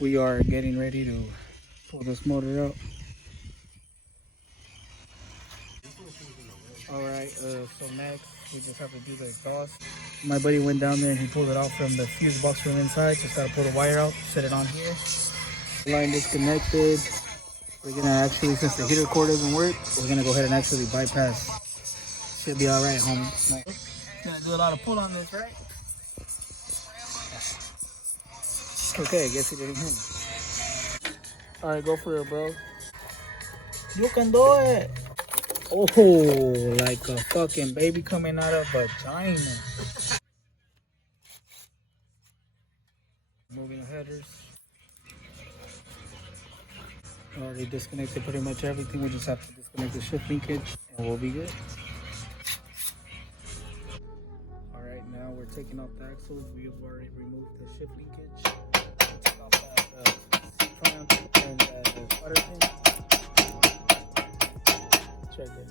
We are getting ready to pull this motor out. Alright, so next we just have to do the exhaust. My buddy went down there and he pulled it out from the fuse box from inside. Just gotta pull the wire out, set it on here. Line disconnected. We're gonna actually, since the heater core doesn't work, we're gonna go ahead and actually bypass. Should be alright, homie. Gonna do a lot of pull on this, right? Okay, I guess he didn't hear me. Alright, go for it, bro. You can do it. Oh, like a fucking baby coming out of vagina. Moving the headers. Already disconnected pretty much everything. We just have to disconnect the shift linkage and we'll be good. Alright, now we're taking off the axles. We have already removed the shift linkage. Take off that clamp and the sputter pin. Check it.